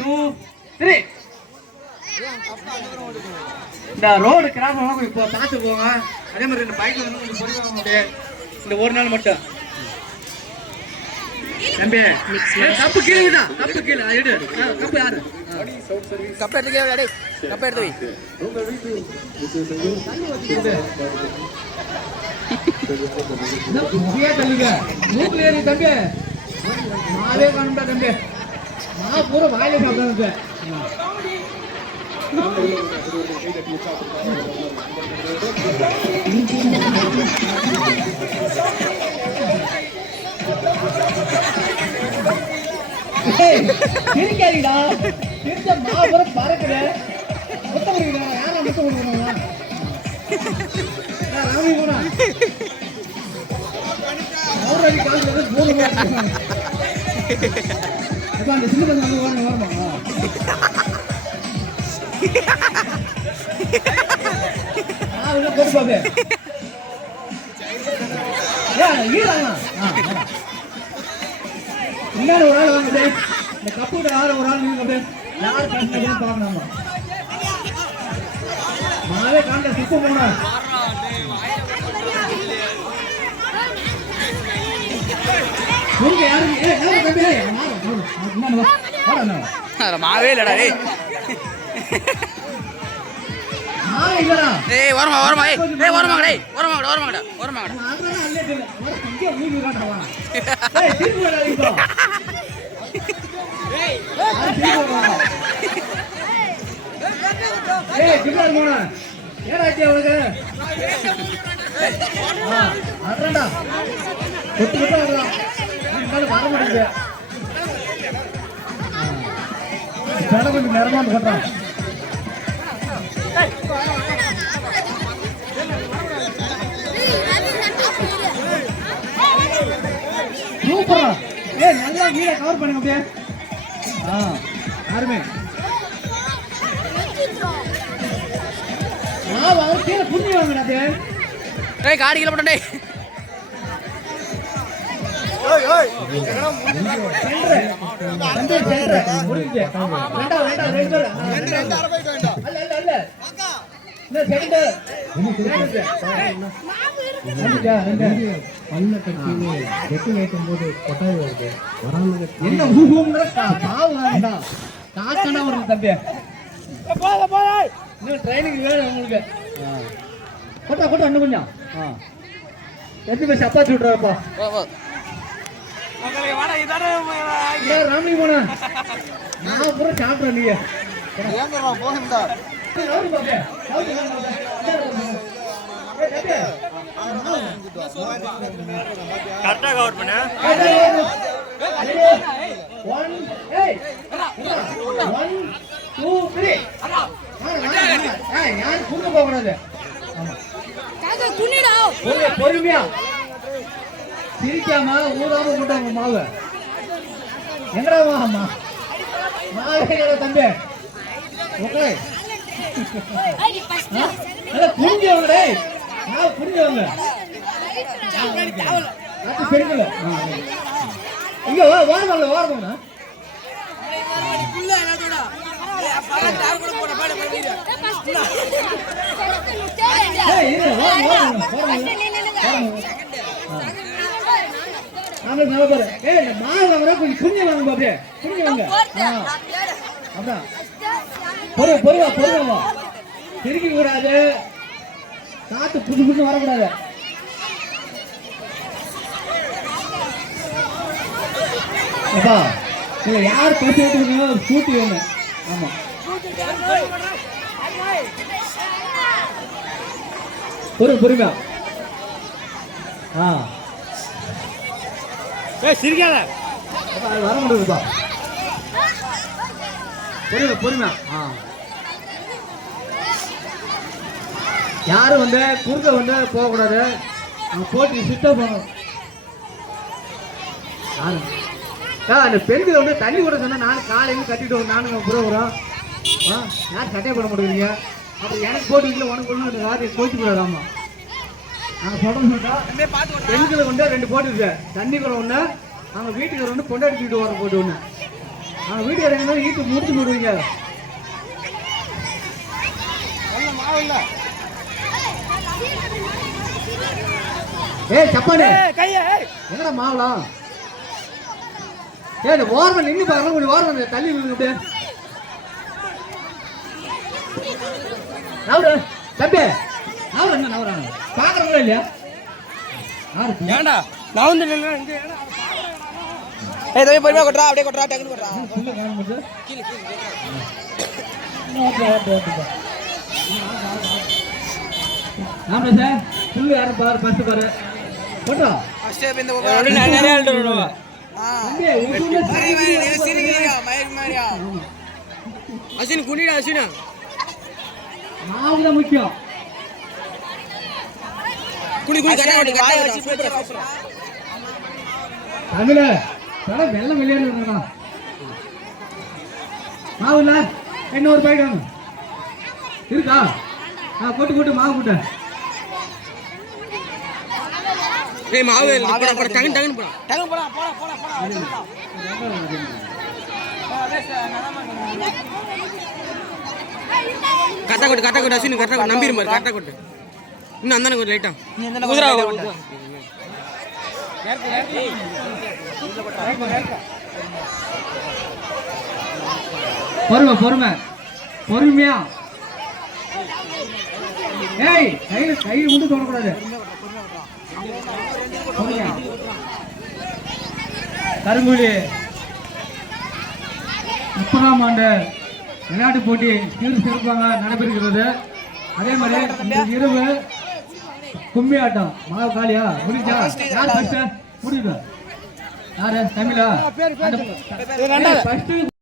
2 3 இந்த road cross ஆகும் இப்போ பார்த்து போங்க அதே மாதிரி இந்த பைக்ல வந்து கொஞ்சம் பொறுமையாக முடியாது இந்த ஒரு நாள் மட்டும் தம்பி கப்பு கீழே கப்பு கீழே எடு கப்பு யாரு கப்பு எடுத்து டேய் கப்பு எடுத்து வை முகியா தள்ளிங்க மூக்குல ஏறி தம்பி மாலே காணும்டா தம்பி மா பூரா வாயில சாப்பிடுறது சிரிக்காதீங்கடா சிரிச்ச மாபுரம் பறக்குற மொத்த முடியுங்களா யாரா மொத்த முடியுங்களா ராமி போனா அவரடி காலத்துல போது அப்ப அந்த சின்ன பசங்க வந்து வரமா உள்ள போட்டு பாப்பே ஈராங்க இன்னொரு ஒரு ஆள் வாங்க இந்த கப்புட யாரும் ஒரு ஆள் நீங்க யார் பேசுறீங்கன்னு பார்க்கணும் மாவே காண்ட சிப்பு போனா நீங்க யாரு யாரு தம்பி என்னன்னு வா மாவே இல்லடா டேய் மாவே இல்லடா டேய் வரமா வரமா டேய் வரமா டேய் வரமாடா வரமாடா ஆன்றா அல்லே தெரியல வர கங்கே ஊதி காட்டவா டேய் திருப்பி வரடா இப்போ ஏய் கிட்டார் மோனா ஏறாச்சி அவளுக்கு ஆன்றடா கொட்டு கொட்டு வரலாம் வர முடியல பேட கொஞ்சம் நேரமா கட்டுறான் சூப்பரா நல்லா வீட கவர் பண்ணுங்க அப்படியே யாருமே அவர் கீழே புண்ணி வாங்கடா அப்படியே காடி கீழே போட்டே என்ன தம்பி ட்ரைனிங் வேணும் உங்களுக்கு கொட்டா கொட்டா இன்னும் கொஞ்சம் எப்படி பேசி அப்பாச்சி விட்றாப்பா ராமணி போனா நான் பூரா சாப்பிட்றேன் நீங்க கரெக்டா கவர் பண்ண 1 2 3 யாரும் கூட்ட போக கூடாது பொறுமையா சிரிக்காம ஊதாம கூட்டாங்க மாவு எங்கடா மாமா மாவே தம்பி ஓகே புரிஞ்சவங்க புரிஞ்சவங்க பெருங்கல இங்க வாரமாங்க வாரமாங்க கொஞ்சம் புரிஞ்சு வாங்க பாப்பே புரிஞ்சு வாங்க அதான் பொறுவா திருக்கி கூடாது காத்து புது புது வரக்கூடாது அப்பா இல்ல யார் பேசிட்டு சூட்டி வேங்க ஆமா பொறுமையா சிரிக்காத வர முடியுதுப்பா பொறுமையா யாரும் வந்து குறுக்க வந்து போகக்கூடாது போட்டி சுத்தம் போகணும் அந்த பெண்கள் வந்து தண்ணி கூட சொன்னா நானும் காலையில கட்டிட்டு வரும் நானும் புறவுறோம் யார் சட்டையை போட முடியுங்க அப்புறம் எனக்கு போட்டு உனக்கு ஒன்று ராத்திரி கோச்சு போடாமா நாங்கள் சொல்றோம் பெண்களுக்கு வந்து 2 போட்டு இருக்கு தண்ணி கூட ஒன்று அவங்க வீட்டுக்கு ஒன்று கொண்டாடிக்கிட்டு வர போட்டு ஒன்று வீடியோ எடுக்கணும் ஈட்டு முடிச்சு போடுவீங்க. ஏய் சப்பானே என்னடா மாவலாம்? ஏய் ஓரமா நின்று பாருங்க, கொஞ்சம் ஓரமா தள்ளி நின்று அப்படியே. நவுரு தம்பி, நவுரு என்ன நவுறாங்க பாக்குறவங்களா இல்லையா? ஏண்டா நான் வந்து ஏய் தம்பி பொறுமையா கொட்றா, அப்படியே கொட்றா, டக்குனு கொட்றா. கீழ ஆமா சார், புல்லு யாரும் பாரு, பஸ் பாரு போட்டோ. ஃபர்ஸ்ட் இந்த நிறைய ஆள்ட்ட விடுவா. அசின் குனிடா அசினா. மாவுதான் முக்கியம். குனி குனி கட்டா வச்சு தமிழ தலை வெள்ளம் விளையாடுறா. மாவுல என்ன ஒரு பாக்கெட் வாங்க இருக்கா? போட்டு போட்டு மாவு போட்ட. ஏய் மாவு போடா போடா டக்கு டக்கு போடா. டக்கு போடா போடா போடா போடா. கட்டா கொட்டு அசின் கட்டா கொட்டு நம்பிரு மாதிரி கட்டா கொட்டு. இன்னும் அந்தானே கொட்டு லைட்டா. குதிரா கொட்டு. பொறுமை பொறுமை பொறுமையா. ஏய் கையில மட்டும் தொடக்கூடாது. கருங்குழி 30ஆம் ஆண்டு விளையாட்டு போட்டி சிறப்பாக நடைபெறுகிறது. அதே மாதிரி இந்த இரவு கும்மி ஆட்டம் மாவு காலியா முடிஞ்சா? யார் ஃபர்ஸ்ட் முடியுது? யாரு தமிழா?